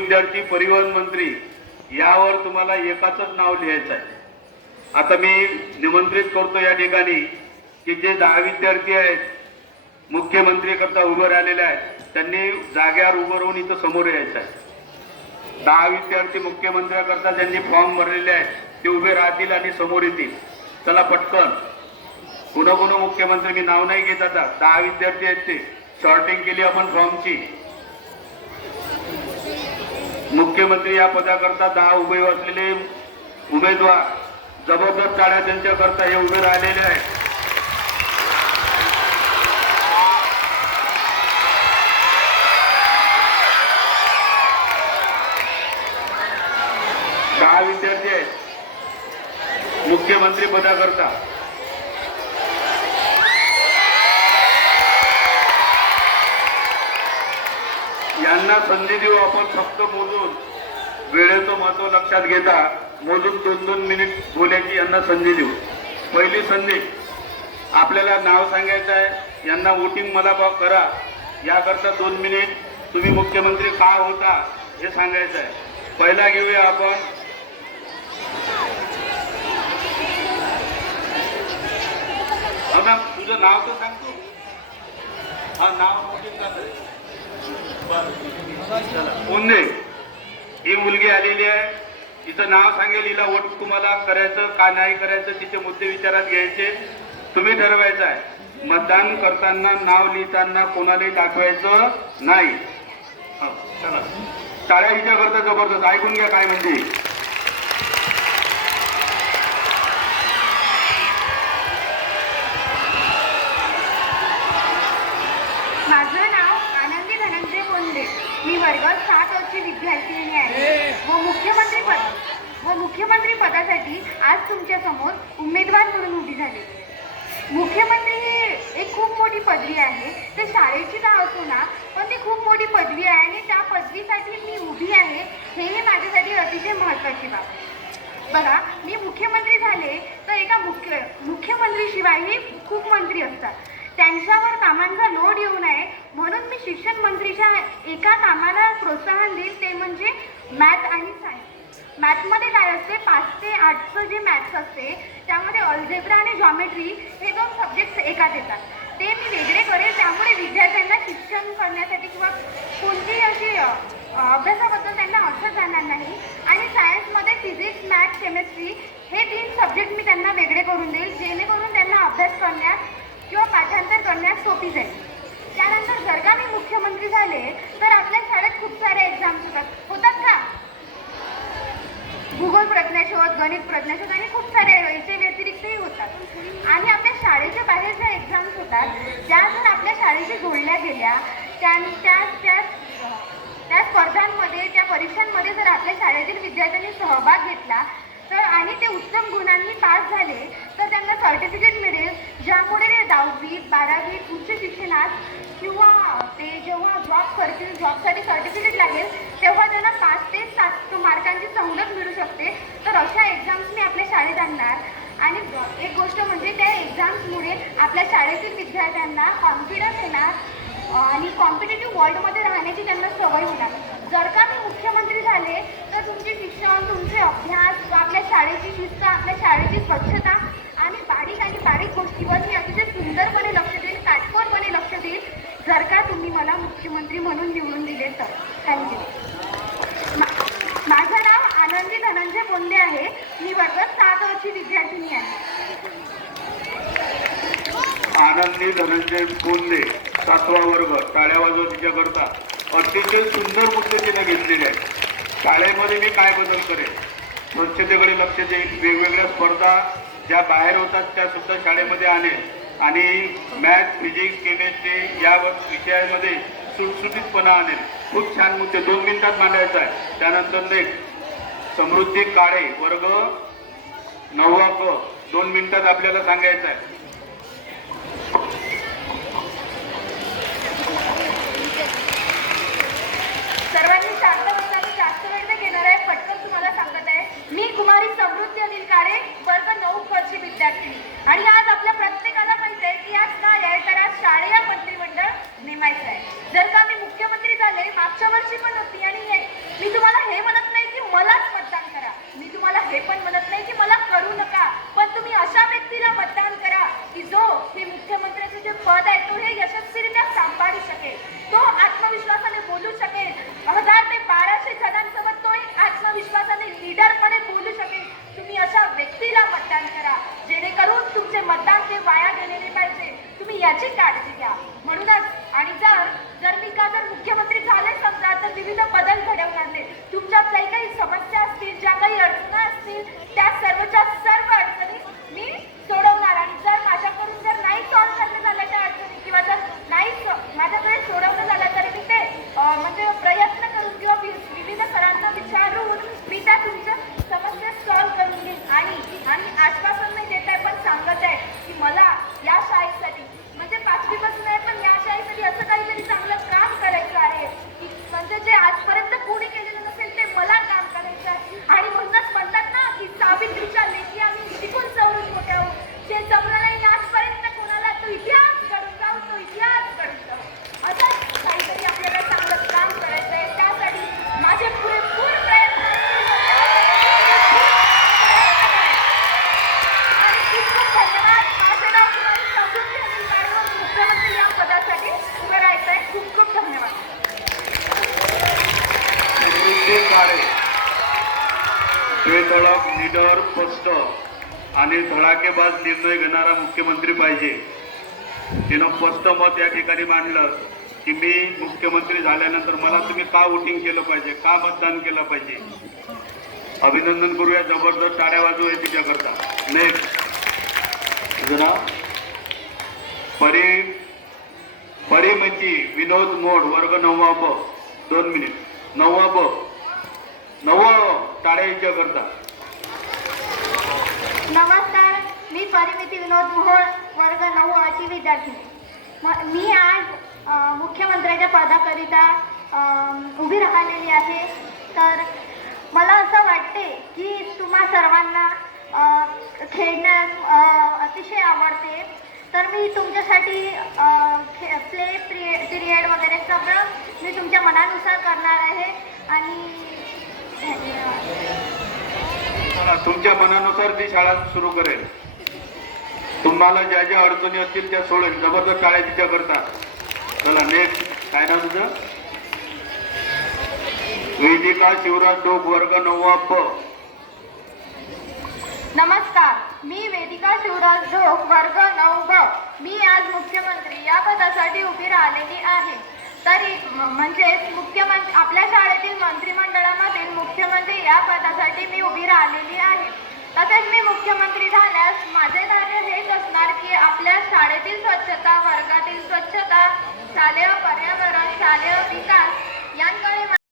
विद्यार्थी परिवहन मंत्री यावर तुम्हाला एकाच नाव लिहायचं आहे. आता मी निमंत्रित करतो या ठिकाणी की जे दहा विद्यार्थी आहेत मुख्यमंत्री करता उभे राहिलेले आहेत त्यांनी जाग्यावर उभं राहून इथं समोर यायचं आहे. दहा विद्यार्थी मुख्यमंत्र्याकरता ज्यांनी फॉर्म भरलेले आहेत ते उभे राहतील आणि समोर येतील. चला पटकन. पुन्हा पुन्हा मुख्यमंत्री मी नाव नाही घेत आता. दहा विद्यार्थी आहेत ते. शॉर्टिंग केली आपण फॉर्मची. मुख्यमंत्री या पदाकरता दहा उभे असलेले उमेदवार जबरदस्त टाळ्या त्यांच्याकरता हे उभे राहिलेले आहेत. दहा विद्यार्थी आहेत. मुख्यमंत्री पदाकरता. यांना संधी देऊ आपण फक्त मोजून. वेळेचं महत्त्व लक्षात घेता मोजून दोन दोन मिनिट बोलायची यांना संधी देऊ. पहिली संधी आपल्याला नाव सांगायचं आहे यांना वोटिंग मला बा करा. याकरता दोन मिनिट तुम्ही मुख्यमंत्री का होता हे सांगायचं आहे. पहिला घेऊया आपण. तुझं नाव तर सांगतो. हा नाव वोटिंग का करायचं? पुणे ही मुलगी आलेली आहे. तिचं नाव सांगेल हिला वोट तुम्हाला करायचं का नाही करायचं तिचे मुद्दे विचारात घ्यायचे. तुम्ही ठरवायचं आहे. मतदान करताना नाव लिहिताना कोणालाही दाखवायचं नाही. हो, चला. टाळ्या हिच्याकरता जबरदस्त. ऐकून घ्या काय म्हणजे माझं नाव आनंदी धनंजय बोंडे मी वर्ग सात वर्षी विद्यार्थिनी आहे व मुख्यमंत्री पद व मुख्यमंत्री पदासाठी आज तुमच्यासमोर उमेदवार म्हणून उभी झाले. मुख्यमंत्री ही एक खूप मोठी पदवी आहे. ते शाळेची का असू ना पण ती खूप मोठी पदवी आहे आणि त्या पदवीसाठी मी उभी आहे हेही माझ्यासाठी अतिशय महत्त्वाची बाब. बघा मी मुख्यमंत्री झाले तर एका मुख्य मुख्यमंत्रीशिवायही खूप मंत्री असतात. त्यांच्यावर कामांचा लोड येऊ नये म्हणून मी शिक्षण मंत्रीच्या एका कामाला प्रोत्साहन देईल ते म्हणजे मॅथ आणि सायन्स. मॅथमध्ये काय असते? पाच ते आठचं जे मॅथ्स असते त्यामध्ये अल्जेब्रा आणि जॉमेट्री हे दोन सब्जेक्ट्स एकाच येतात. ते मी वेगळे करेल त्यामुळे विद्यार्थ्यांना शिक्षण करण्यासाठी किंवा कोणतीही अशी अभ्यासाबद्दल त्यांना असं जाणार नाही. आणि सायन्समध्ये फिजिक्स मॅथ केमिस्ट्री हे तीन सब्जेक्ट मी त्यांना वेगळे करून देईल जेणेकरून त्यांना अभ्यास करण्यास किंवा पाठांतर करण्यास सोपी जाईल. त्यानंतर जर का मी मुख्यमंत्री झाले तर आपल्या शाळेत खूप साऱ्या एक्झाम्स होतात. भूगोल प्रज्ञाशोध गणित प्रज्ञाशोध आणि खूप सारे याचे व्यतिरिक्तही होतात. आणि आपल्या शाळेच्या बाहेर ज्या एक्झाम्स होतात. त्या जर आपल्या शाळेशी जोडल्या गेल्या त्या त्या त्या त्या स्पर्धांमध्ये त्या परीक्षांमध्ये जर आपल्या शाळेतील विद्यार्थ्यांनी सहभाग घेतला तर आणि ते उत्तम गुणांनी पास झाले तर त्यांना सर्टिफिकेट मिळेल ज्यामुळे ते दहावीत बारावीत उच्च शिक्षणात किंवा ते जेव्हा जॉब करतील जॉबसाठी सर्टिफिकेट लागेल तेव्हा त्यांना पाच ते सात मार्कांची सवलत मिळू शकते तर अशा एक्झाम्स मी आपल्या शाळेत आणणार आणि एक गोष्ट म्हणजे त्या एक्झाम्समुळे आपल्या शाळेतील विद्यार्थ्यांना कॉन्फिडन्स येणार आणि कॉम्पिटेटिव्ह वर्ल्डमध्ये राहण्याची त्यांना सवय होणार. जर का मी मुख्यमंत्री झाले तर तुमचे शिक्षण तुमचे अभ्यास आपल्या शाळेची शिस्त आपल्या शाळेची स्वच्छता आणि बारीक आणि बारीक गोष्टीवर मी अतिशय सुंदरपणे लक्ष देईल काटकोरपणे लक्ष देईल जर का तुम्ही मला मुख्यमंत्री म्हणून निवडून दिले तर. थँक्यू माझं नाव आनंदी धनंजय बोंडे आहे. मी वर्ग वर्षी विद्यार्थिनी आहे. आनंदी धनंजय बोलले सातवा वर्ग टाळ्या वाजव तिच्याकरता अतिशय सुंदर मुद्दे तिने घेतलेले आहेत शाळेमध्ये मी काय बदल करेन? स्वच्छतेकडे लक्ष देईल वेगवेगळ्या स्पर्धा ज्या बाहेर होतात त्या सुद्धा शाळेमध्ये आणेल आणि मॅथ फिजिक्स केमिस्ट्री या विषयामध्ये सुटसुटीतपणा आणेल खूप छान मुद्दे. दोन मिनिटात मांडायचा आहे. त्यानंतर नेक्स्ट समृद्धी काळे वर्ग नववा क दोन मिनिटात आपल्याला सांगायचं आहे. काळजी घ्या. म्हणूनच आणि जर जर मी का जर मुख्यमंत्री झाले समजा तर विविध बदल घडवणार तुमच्यात तुमच्या काही काही समस्या असतील ज्या काही अडचणी असतील त्या सर्वच्या सर्व अडचणी मी सोडवणार. आणि जर माझ्याकडून बेधडक निडर स्पष्ट आणि धडाकेबाज निर्णय घेणारा मुख्यमंत्री पाहिजे. तिनं स्पष्ट मत या ठिकाणी मांडलं की मी मुख्यमंत्री झाल्यानंतर मला तुम्ही का वोटिंग केलं पाहिजे? का मतदान केलं पाहिजे? अभिनंदन करूया जबरदस्त टाळ्या वाजू आहे तिच्याकरता. नेक्स्ट जरा. परी परिमती विनोद मोड वर्ग नववा ब दोन मिनिट. नववा ब नववा टाळ्या हिच्याकरता. नमस्कार मी परिमिती विनोद मोहोळ वर्ग नऊ अशी विद्यार्थी. म- मी आज मुख्यमंत्र्याच्या पदाकरिता उभी राहिलेली आहे. तर मला असं वाटते की तुम्हा सर्वांना खेळण्यास अतिशय आवडते. तर मी तुमच्यासाठी खे प्ले पिरियड वगैरे सगळं मी तुमच्या मनात करणार आहे आणि धन्यवाद चला, तुमच्या मनानुसार ती शाळा सुरू करेल. तुम्हाला ज्या ज्या अडचणी असतील त्या सोडेल जबरदस्त काळ्या तिच्या करता. चला नेक्स्ट काय ना तुझं? वेदिका शिवराज डोक वर्ग नववा ब नमस्कार. मी वेदिका शिवराज जोग वर्ग नऊ ब मी आज मुख्यमंत्री या पदासाठी उभी राहिलेली आहे. तरी म्हणजे म्हणजेच मुख्यमंत्री आपल्या मुख्यमंत्री या पदासाठी मी उभी राहिलेली आहे. तसेच मी मुख्यमंत्री झाल्यास माझे कार्य हेच असणार की आपल्या शाळेतील स्वच्छता वर्गातील स्वच्छता शालेय पर्यावरण शालेय विकास